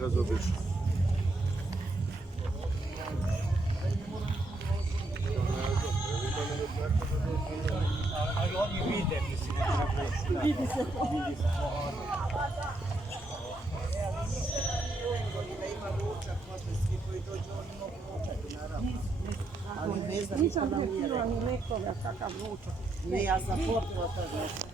Razobično. Ali oni vide, mislim, vidi se. Ima ručak, možda svi koji dođu, oni mogu ručati, naravno. Ali ne znam, Nisam prepila ni nekoga kakav ručak. ne, ja sam popila tad nešto.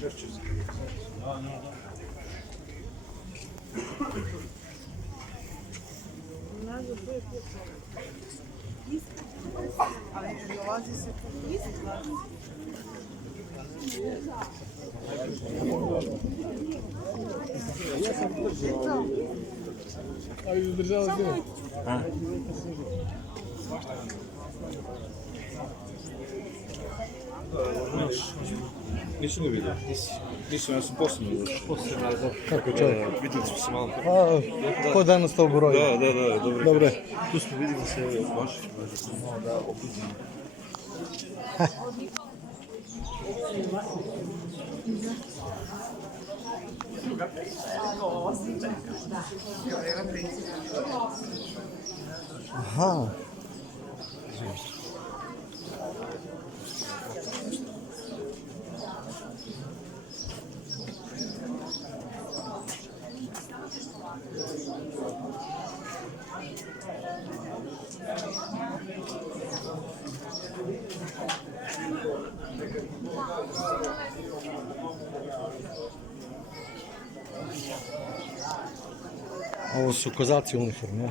Češće se. Ali dolazi se tu izlazi. Ja sam držao, ali izdržao se. Nisi ni vidio? Nisam, ja sam poslije nazad. Kako je čovjek? Vidjeli smo se malo. Ko danas to broji? Da, dobro. Dobre. Tu smo vidjeli se baš da opuđimo. Aha. Ovo su kozaci uniforme, ja?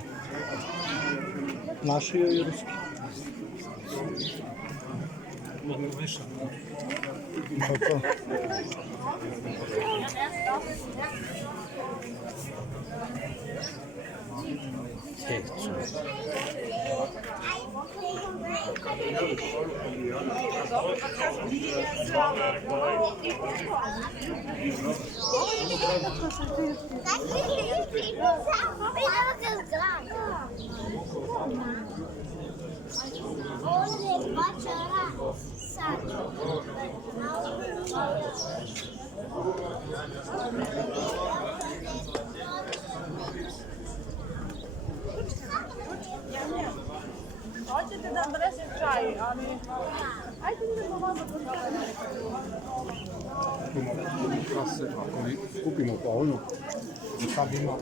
Naši i ruski. Kako? Hoćete da donesem čaj, ali... Ajde da vam Krase, ako mi kupimo pa ono, sad ima.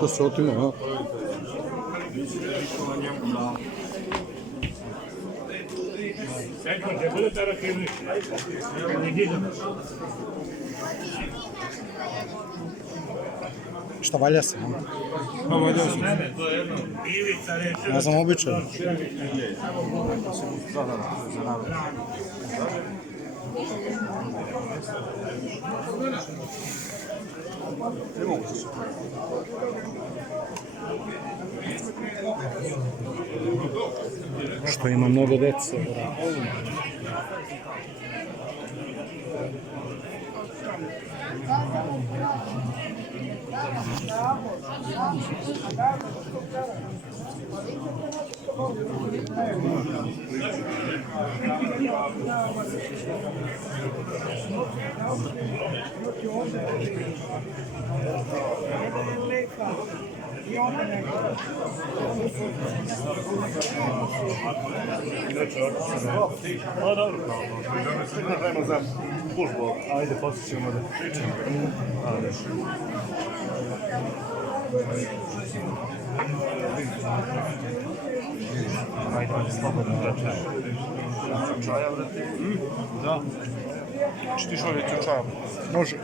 To se otima, a? Šta valja se? Pa valja se. Ja sam običan. Što ima mnogo dece. Ajmo za pušbol. Ajde, poslije ćemo da pričamo. Ajde, slobodno da čaja, vrati. Da. Četiš ovdje čaja? Može.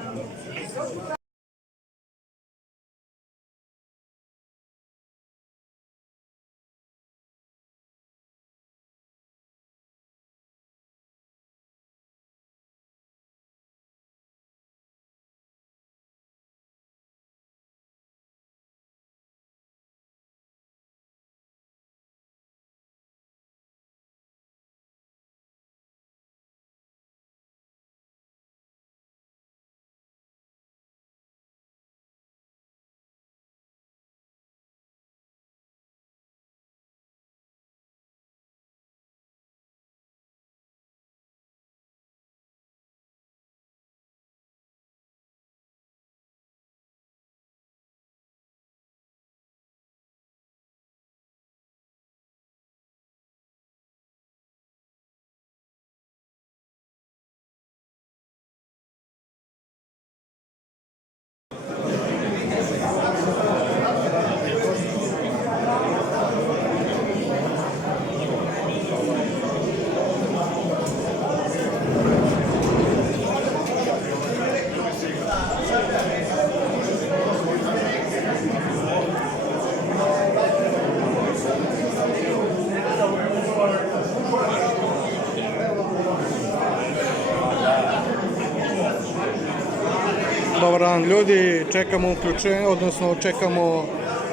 Dobar dan ljudi, čekamo uključenje, odnosno čekamo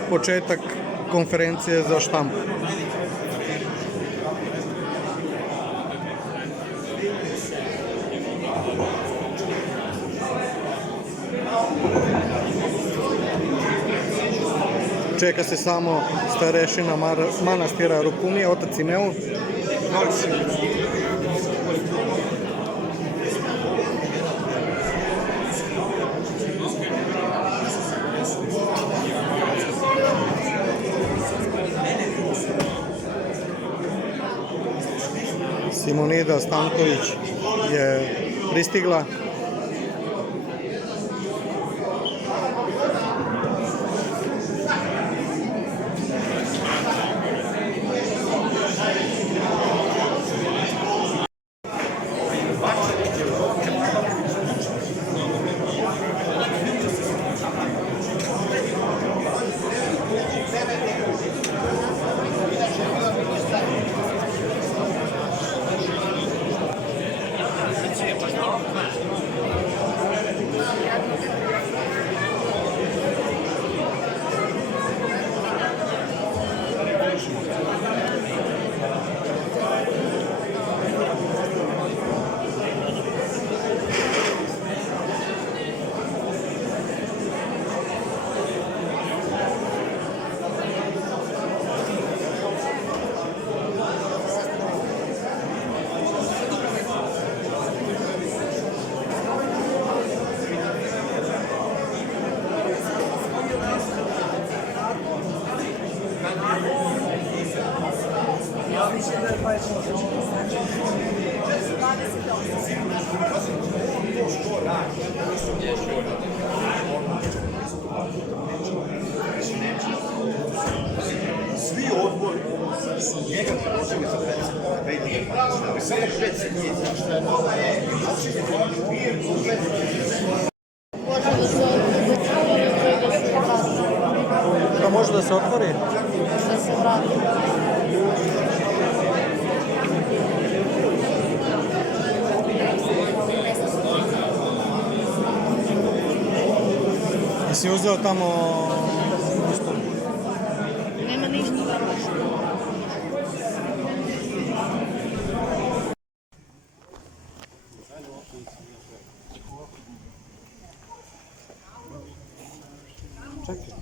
početak konferencije za štampu. Čeka se samo starešina manastira Rukumije, otac Simeon. Simonida Stanković je pristigla. Svi odbori su njega predložili za predsjednika. Samo predsjednica, što je nova je, To može da se otvori? Da se vrati. Jesi uzeo tamo... Nema ništa. Čekaj.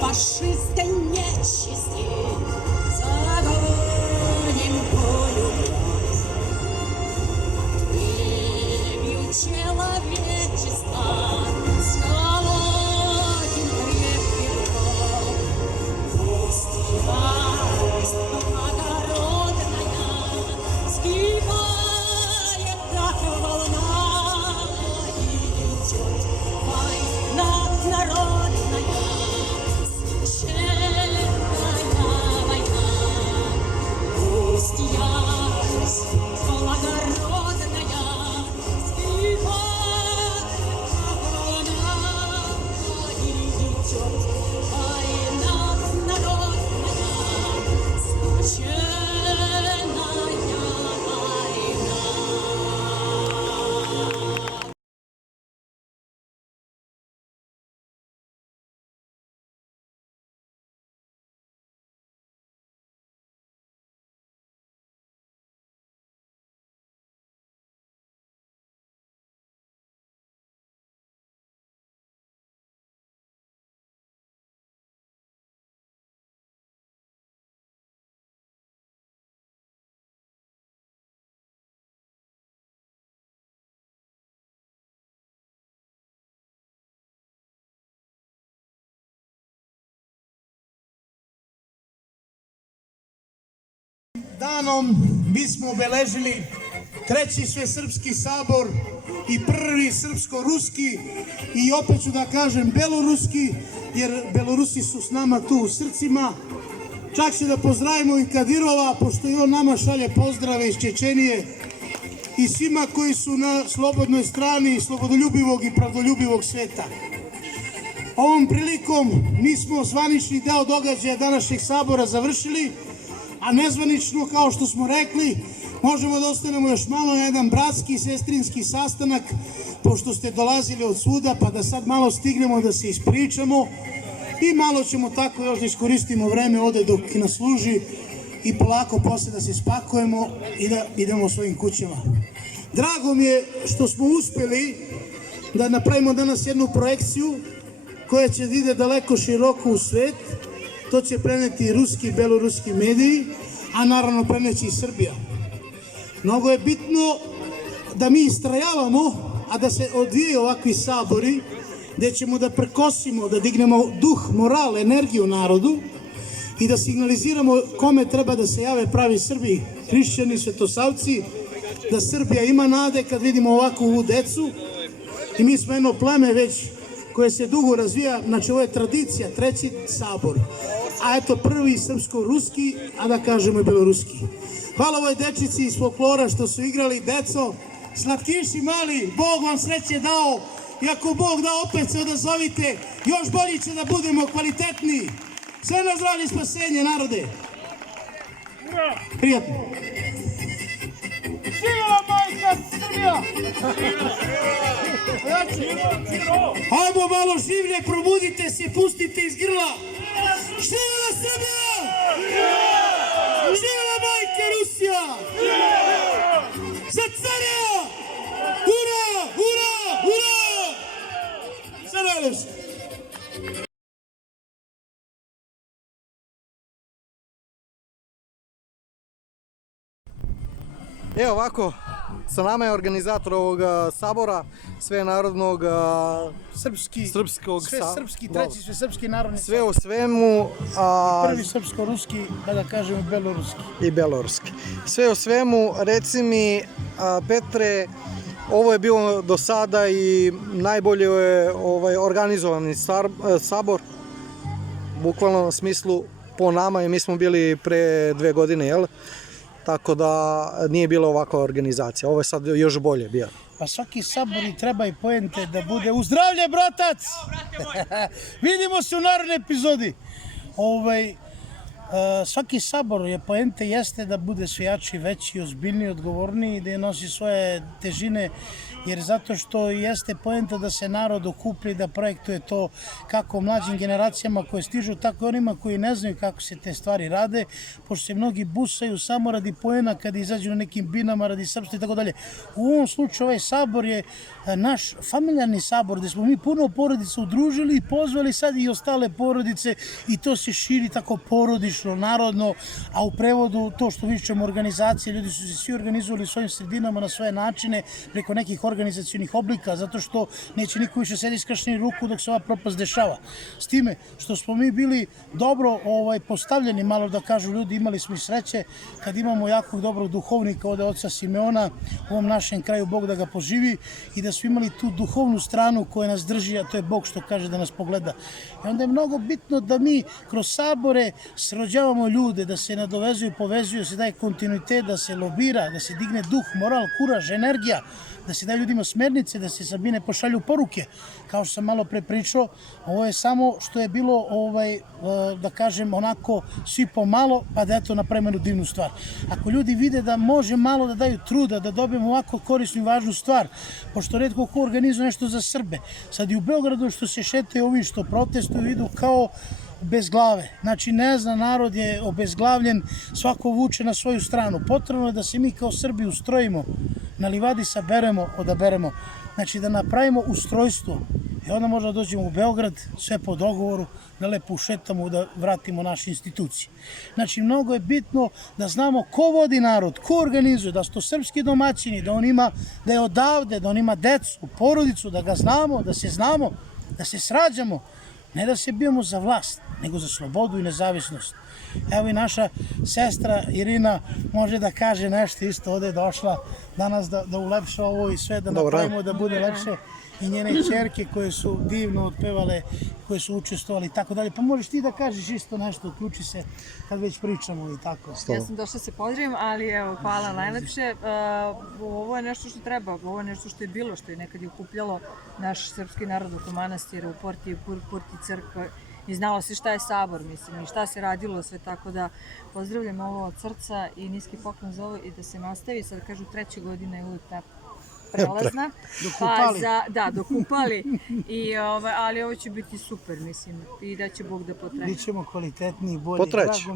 Фашисткой нечисти загоним полюбовь. Кровью человечества сколотим крепкий ров. Пусть ярость благородная скипает, как волна, идет война народная. Пусть ярость благородная скипает, волна, идет война народная, священная война. danom mi smo obeležili Treći svesrpski sabor i prvi srpsko-ruski i opet ću da kažem beloruski, jer Belorusi su s nama tu u srcima. Čak će da pozdravimo i Kadirova, pošto i on nama šalje pozdrave iz Čečenije i svima koji su na slobodnoj strani slobodoljubivog i pravdoljubivog sveta. Ovom prilikom mi smo zvanični deo događaja današnjeg sabora završili, a nezvanično, kao što smo rekli, možemo da ostanemo još malo na jedan bratski, sestrinski sastanak, pošto ste dolazili od svuda, pa da sad malo stignemo da se ispričamo i malo ćemo tako još da iskoristimo vreme ovde dok nas služi i polako posle da se spakujemo i da idemo svojim kućama. Drago mi je što smo uspeli da napravimo danas jednu projekciju koja će da ide daleko široko u svet. To će preneti i ruski i beloruski mediji, a naravno preneći i Srbija. Mnogo je bitno da mi istrajavamo, a da se odvijaju ovakvi sabori, gde ćemo da prekosimo, da dignemo duh, moral, energiju narodu i da signaliziramo kome treba da se jave pravi Srbi, hrišćani, svetosavci, da Srbija ima nade kad vidimo ovakvu decu. I mi smo jedno pleme već koje se dugo razvija, znači ovo je tradicija, treći sabor, a eto prvi srpsko-ruski, a da kažemo i beloruski. Hvala ovoj dečici iz folklora što su igrali. Deco, slatkiši mali, Bog vam sreće dao i ako Bog da opet se odazovite, još bolji će da budemo kvalitetniji. Sve na zdravlje i spasenje, narode. Prijatno. Živjela majka Srbija! Hajmo malo življe, probudite se, pustite iz grla. Živjela Srbija! Živjela majka Rusija! Za carja! Ura! Ura! Ura! Sve najlepše! Evo ovako, sa nama je organizator ovog sabora, svenarodnog srpskog Srpski, treći svesrpski narodni sabor. sve u svemu, Prvi srpsko-ruski, da kažemo beloruski. i beloruski. Sve u svemu, reci mi, Petre, ovo je bilo do sada i najbolje je organizovani sabor, bukvalno na smislu po nama, i mi smo bili pre 2 godine, jel? tako da nije bila ovakva organizacija. Ovo je sad još bolje bio. Pa svaki sabor i treba i poente da bude u zdravlje, bratac! Vidimo se u narednoj epizodi. Svaki sabor je poente jeste da bude sve jači, veći, ozbiljniji, odgovorniji, da je nosi svoje težine, jer zato što jeste poenta da se narod okupi, da projektuje to kako mlađim generacijama koje stižu, tako i onima koji ne znaju kako se te stvari rade, pošto se mnogi busaju samo radi poena kada izađu na nekim binama, radi srpstva i tako dalje. U ovom slučaju ovaj sabor je naš familijarni sabor, gde smo mi puno porodica udružili i pozvali sad i ostale porodice i to se širi tako porodično, narodno, a u prevodu to što vičemo organizacije, ljudi su se svi organizovali u svojim sredinama na svoje načine, preko nekih organizacionih oblika, zato što neće niko više sedi skršeni ruku dok se ova propast dešava. S time što smo mi bili dobro postavljeni, malo da kažu ljudi, imali smo i sreće kad imamo jakog dobrog duhovnika od oca Simeona u ovom našem kraju, Bog da ga poživi, i da smo imali tu duhovnu stranu koja nas drži, a to je Bog što kaže da nas pogleda. I onda je mnogo bitno da mi kroz sabore srođavamo ljude, da se nadovezuju, povezuju, da se daje kontinuitet, da se lobira, da se digne duh, moral, kuraž, energija, da se daju ljudima smernice, da se Sabine pošalju poruke. Kao što sam malo pre pričao, ovo je samo što je bilo, da kažem, onako svi pomalo, pa da eto napravimo jednu divnu stvar. Ako ljudi vide da može malo da daju truda, da dobijemo ovako korisnu i važnu stvar, pošto retko ko organizuje nešto za Srbe, sad i u Beogradu što se šetaju ovi što protestuju, idu kao bez glave. Znači, ne zna, narod je obezglavljen, svako vuče na svoju stranu. Potrebno je da se mi kao Srbi ustrojimo, na livadi saberemo, odaberemo. Znači, da napravimo ustrojstvo. I onda možda dođemo u Beograd, sve po dogovoru, da lepo ušetamo, da vratimo naše institucije. Znači, mnogo je bitno da znamo ko vodi narod, ko organizuje, da su to srpski domaćini, da je odavde, da on ima decu, porodicu, da ga znamo, da se srađamo. Ne da se bijemo za vlast, nego za slobodu i nezavisnost. Evo i naša sestra Irina može da kaže nešto isto, ovde je došla danas da ulepša ovo i sve, da napravimo da bude lepše, i njene ćerke koje su divno otpevale, koje su učestvovali i tako dalje. Pa možeš ti da kažeš isto nešto, uključi se kad već pričamo i tako. Ja sam došla se pozdravim, ali evo, hvala najlepše. Ovo je nešto što treba, ovo je nešto što je bilo, što je nekad i okupljalo naš srpski narod oko manastira, u porti crkve, i znalo se šta je sabor, mislim, i šta se radilo sve, tako da pozdravljam ovo od srca i niski poklon za ovo i da se nastavi, sad kažu 3. godina je uvijek ta prelazna. Dokupali. Ali ovo će biti super, mislim, i da će Bog da potreće. Bićemo kvalitetniji, bolji.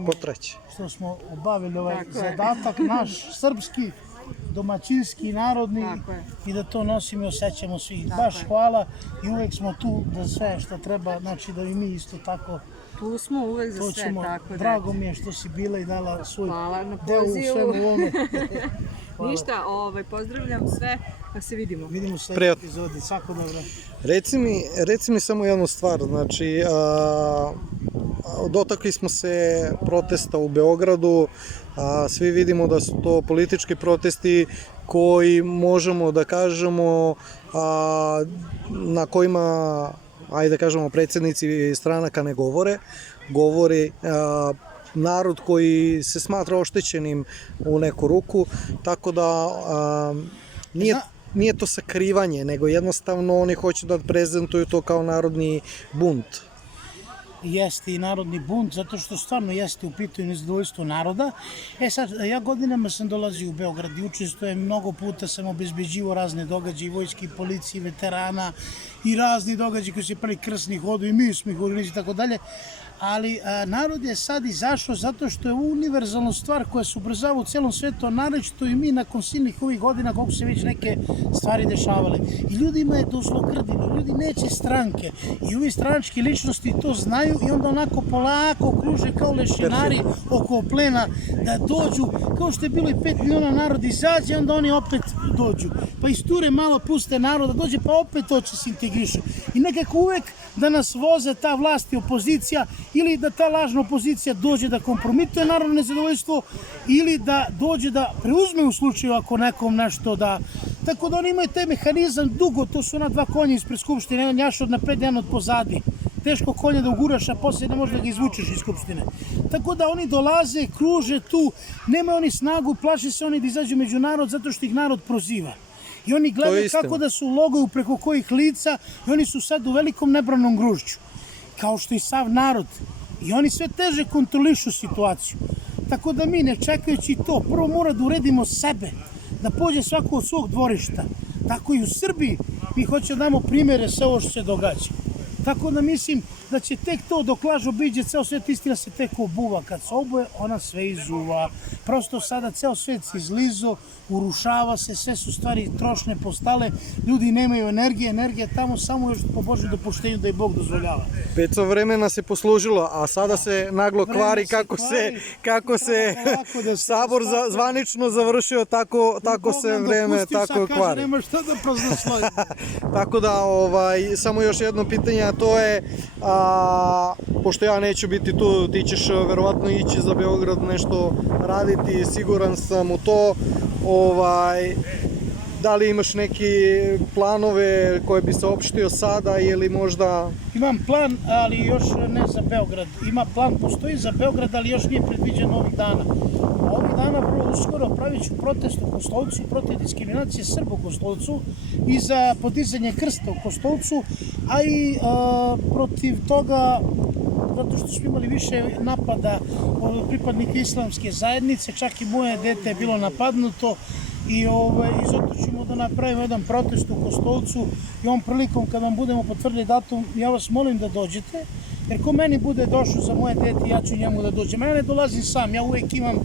Potreće. Što smo obavili ovaj zadatak, naš srpski, domaćinski, narodni, i da to nosimo i osjećamo svi. Baš hvala i uvek smo tu za sve što treba, znači da i mi isto tako. Tu smo uvek za sve, tako da. Drago mi je što si bila i dala svoj deo u svemu ovome. Ništa, pozdravljam sve, pa se vidimo. Vidimo se u epizodi, svako dobro. Reci mi samo jednu stvar, znači, dotakli smo se protesta u Beogradu, svi vidimo da su to politički protesti koji možemo da kažemo na kojima, ajde da kažemo, predsjednici stranaka ne govori narod koji se smatra oštećenim u neku ruku, tako da nije to sakrivanje, nego jednostavno oni hoće da prezentuju to kao narodni bunt. Jeste i narodni bunt, zato što stvarno jeste u pitanju nezadovoljstvo naroda. Sad, ja godinama sam dolazio u Beograd i učestvujem, mnogo puta sam obezbeđivao razne događaje, vojske, policije, veterana i razni događaji koji se prvi krsni hodu i mi smo ih organizili i tako dalje. Ali narod je sad izašao zato što je univerzalna stvar koja se ubrzava u celom svetu, a naročito i mi nakon silnih ovih godina koliko se već neke stvari dešavale. I ljudima je došlo grdino, ljudi neće stranke i ovi stranačke ličnosti to znaju i onda onako polako kruže kao lešinari oko plena da dođu, kao što je bilo i 5 miliona naroda izađe, onda oni opet dođu. Pa isture malo puste naroda, dođe pa opet to će se integrišu. I nekako uvek da nas voze ta vlast i opozicija, ili da ta lažna opozicija dođe da kompromituje narodno nezadovoljstvo, ili da dođe da preuzme u slučaju ako nekom nešto da... Tako da oni imaju taj mehanizam dugo, to su ona dva konja ispred Skupštine, jedan jaš od napred, jedan od pozadi. teško konja da uguraš, a poslije ne možeš da ga izvučeš iz Skupštine. Tako da oni dolaze, kruže tu, nemaju oni snagu, plaše se oni da izađu među narod zato što ih narod proziva. I oni gledaju kako da su logoju preko kojih lica i oni su sad u velikom nebranom gružđu. Kao što i sav narod. I oni sve teže kontrolišu situaciju. Tako da mi, ne čekajući to, prvo mora da uredimo sebe, da pođe svako od svog dvorišta. Tako i u Srbiji mi hoćemo da damo primere sve ovo što se događa. Tako da mislim da će tek to dok laž obiđe ceo svet, istina se tek obuva. Kad se obuje, ona sve izuva. Prosto sada ceo svet se izlizo, urušava se, sve su stvari trošne postale, ljudi nemaju energije, energija tamo samo još po Božjem dopuštenju da i Bog dozvoljava. Peco vremena se poslužilo, a sada se naglo kvari kako se sabor zvanično završio, tako se vreme tako kvari. Nema šta da praznosloji. Tako da, samo još jedno pitanje, a to je, pošto ja neću biti tu, ti ćeš verovatno ići za Beograd nešto raditi, siguran sam u to, da li imaš neke planove koje bi se opštio sada ili možda... Imam plan, ali još ne za Beograd. Ima plan, postoji za Beograd, ali još nije predviđen ovih dana. Ovih dana vrlo uskoro pravit ću protest u Kostolcu protiv diskriminacije Srba u Kostolcu i za podizanje krsta u Kostolcu, a i protiv toga zato što smo imali više napada od pripadnika islamske zajednice, čak i moje dete je bilo napadnuto i zato ćemo da napravimo jedan protest u Kostolcu i ovom prilikom kad vam budemo potvrdili datum, ja vas molim da dođete, jer ko meni bude došao za moje dete, ja ću njemu da dođem. Ja ne dolazim sam, ja uvek imam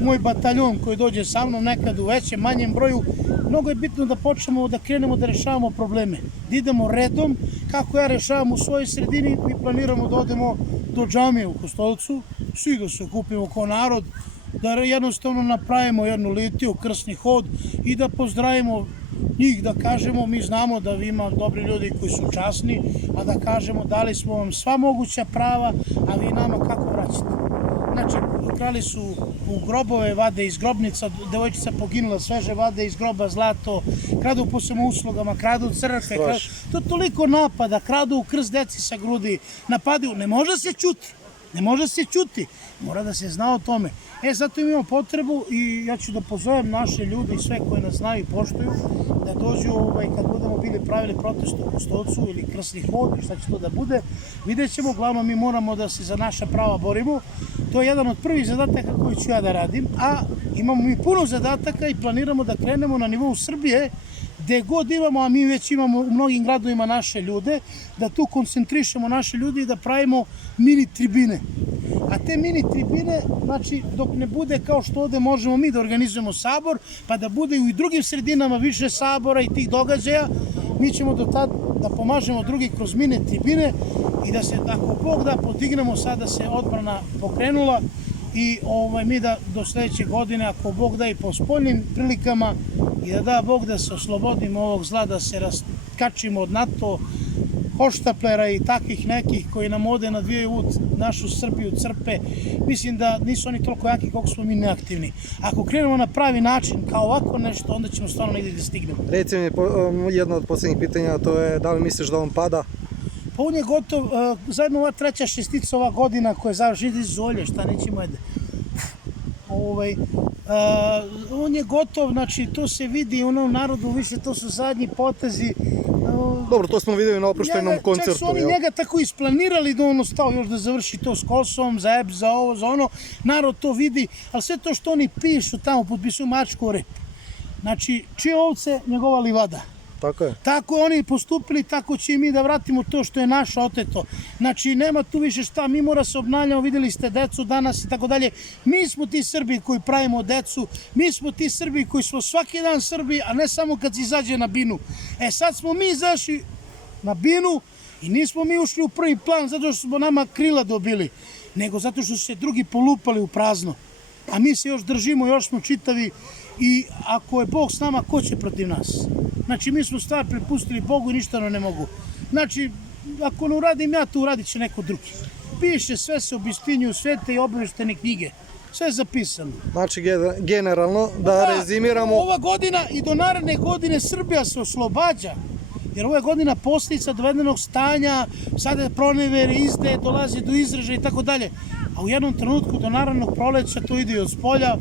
moj bataljon koji dođe sa mnom, nekad u većem, manjem broju. Mnogo je bitno da počnemo da krenemo da rešavamo probleme, da idemo redom, kako ja rešavam u svojoj sredini, mi planiramo da odemo do džamije u Kostolcu, svi da se okupimo kao narod, da jednostavno napravimo jednu litiju, krsni hod i da pozdravimo njih, da kažemo, mi znamo da vi ima dobri ljudi koji su časni, a da kažemo dali smo vam sva moguća prava, a vi nama kako vraćate. Znači, krali su u grobove, vade iz grobnica, devojčica poginula, sveže vade iz groba zlato, kradu po samouslugama, kradu crkve, to toliko napada, kradu u krst deci sa grudi, napadaju, ne može se čuti. Ne može se čuti, mora da se zna o tome. Zato imamo potrebu i ja ću da pozovem naše ljude i sve koje nas znaju i poštuju da dođu kad budemo bili pravili protest u Kostolcu ili krsni hod, šta će to da bude. Vidjet ćemo, glavno mi moramo da se za naša prava borimo. To je jedan od prvih zadataka koji ću ja da radim, a imamo mi puno zadataka i planiramo da krenemo na nivou Srbije, gde god imamo, a mi već imamo u mnogim gradovima naše ljude, da tu koncentrišemo naše ljude i da pravimo mini tribine. A te mini tribine, znači, dok ne bude kao što ovde možemo mi da organizujemo sabor, pa da bude i u drugim sredinama više sabora i tih događaja, mi ćemo do tada da pomažemo drugi kroz mini tribine i da se, ako Bog da, podignemo, sada se odbrana pokrenula i mi da do sledeće godine, ako Bog da, i po spoljnim prilikama i da Bog da se oslobodimo ovog zla, da se raskačimo od NATO, hoštaplera i takvih nekih koji nam ovde nadvijaju našu Srbiju, crpe. Mislim da nisu oni toliko jaki koliko smo mi neaktivni. Ako krenemo na pravi način, kao ovako nešto, onda ćemo stvarno negdje da stignemo. Reci mi jedno od posljednjih pitanja, to je da li misliš da on pada? Pa on je gotov, zajedno ova treća šestica ova godina koja je završena iz Zolje, šta nećemo jede. On je gotov, znači to se vidi u onom narodu, više to su zadnji potezi. Dobro, to smo videli na oproštajnom koncertu. Čak su oni njega tako isplanirali da on ostao još da završi to s Kosovom, za EPS, za ovo, za ono. Narod to vidi, ali sve to što oni pišu tamo, potpisuju mačku o rep. Znači, čije ovce, njegova livada. Tako je. Tako oni postupili, tako će i mi da vratimo to što je naše oteto. Znači, nema tu više šta, mi mora se obnavljamo, videli ste decu danas i tako dalje. Mi smo ti Srbi koji pravimo decu, mi smo ti Srbi koji smo svaki dan Srbi, a ne samo kad se izađe na binu. Sad smo mi izašli na binu i nismo mi ušli u prvi plan zato što smo nama krila dobili, nego zato što su se drugi polupali u prazno. A mi se još držimo, još smo čitavi i ako je Bog s nama, ko će protiv nas? Znači, mi smo stvar prepustili Bogu i ništa nam ne mogu. Znači, ako ne uradim ja, to uradit će neko drugi. Piše, sve se obistinjuju, sve te i obaveštene knjige. Sve je zapisano. Znači, generalno, da rezimiramo... Ova godina i do naredne godine Srbija se oslobađa Jer ovo je godina posljedica dovedenog stanja, sada pronevere, izde, dolazi do izražaja i tako dalje. A u jednom trenutku do narodnog proleća to ide od spolja,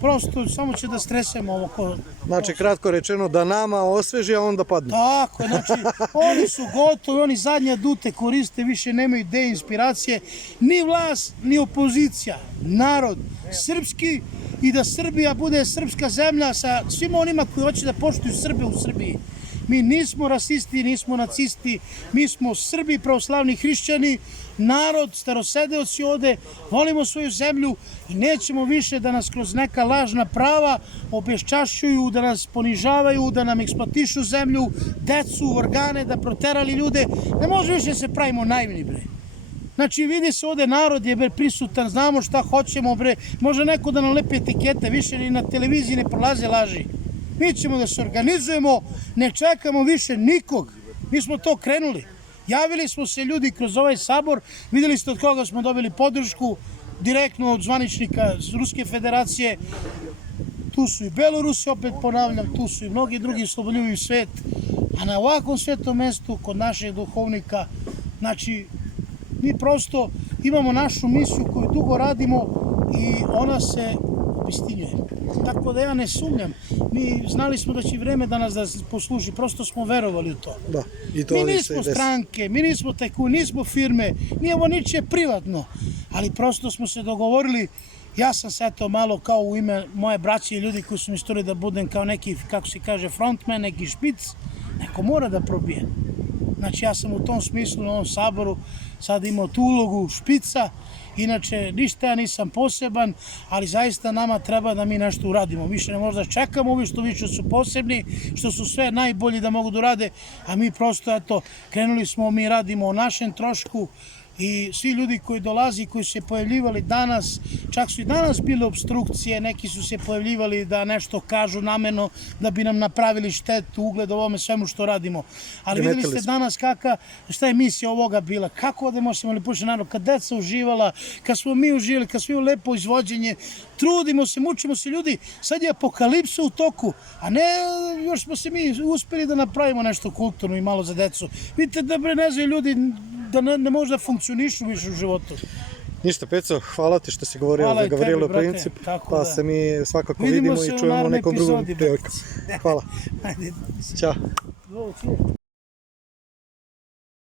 prosto samo će da stresemo ovo. Znači, kratko rečeno, da nama osveži, a onda padne. Tako, znači, oni su gotovi, oni zadnje adute koriste, više nemaju ideje, inspiracije, ni vlast, ni opozicija, narod srpski i da Srbija bude srpska zemlja sa svima onima koji hoće da poštuju Srbe u Srbiji. Mi nismo rasisti, nismo nacisti, mi smo Srbi, pravoslavni hrišćani, narod, starosedeoci ovde, volimo svoju zemlju i nećemo više da nas kroz neka lažna prava obeščašćuju, da nas ponižavaju, da nam eksploatišu zemlju, decu, organe, da proterali ljude. Ne može više se pravimo naivni, bre. Znači, vidi se ovde, narod je prisutan, znamo šta hoćemo, bre. Može neko da nam lepi etikete, više ni na televiziji ne prolaze laži. Mi ćemo da se organizujemo, ne čekamo više nikog. Mi smo to krenuli. Javili smo se ljudi kroz ovaj sabor, videli ste od koga smo dobili podršku, direktno od zvaničnika Ruske federacije. Tu su i Belorusi, opet ponavljam, tu su i mnogi drugi slobodljivi svet. A na ovakvom svetom mestu, kod našeg duhovnika, znači, mi prosto imamo našu misiju koju dugo radimo i ona se obistinjuje. Tako da ja ne sumnjam. Mi znali smo da će vreme danas da posluži, prosto smo verovali u to. Da, i to mi nismo stranke, mi nismo tajkuni, nismo firme, nije ovo ničije privatno, ali prosto smo se dogovorili. Ja sam se eto malo kao u ime moje braće i ljudi koji su mi stvorili da budem kao neki, kako se kaže, frontman, neki špic, neko mora da probije. Znači ja sam u tom smislu na ovom saboru sad imao tu ulogu špica, inače ništa ja nisam poseban, ali zaista nama treba da mi nešto uradimo. Više ne možda čekamo ovi što više su posebni, što su sve najbolji da mogu da urade, a mi prosto eto krenuli smo, mi radimo o našem trošku. I svi ljudi koji dolazi, koji su se pojavljivali danas, čak su i danas bile obstrukcije, neki su se pojavljivali da nešto kažu namerno, da bi nam napravili štetu, ugled ovome svemu što radimo. Ali videli ste danas šta je misija ovoga bila, kako da možemo li pušiti narod, kad deca uživala, kad smo mi uživali, kad smo imali lepo izvođenje, trudimo se, mučimo se ljudi, sad je apokalipsa u toku, a ne još smo se mi uspeli da napravimo nešto kulturno i malo za decu. Vidite da ne znaju ljudi da ne može da funkcionišu više u životu. Ništa, Peco, hvala ti što si govorio za Gavrilo Princip, pa se mi svakako vidimo i čujemo u nekom drugom priliku. Hvala. Ćao.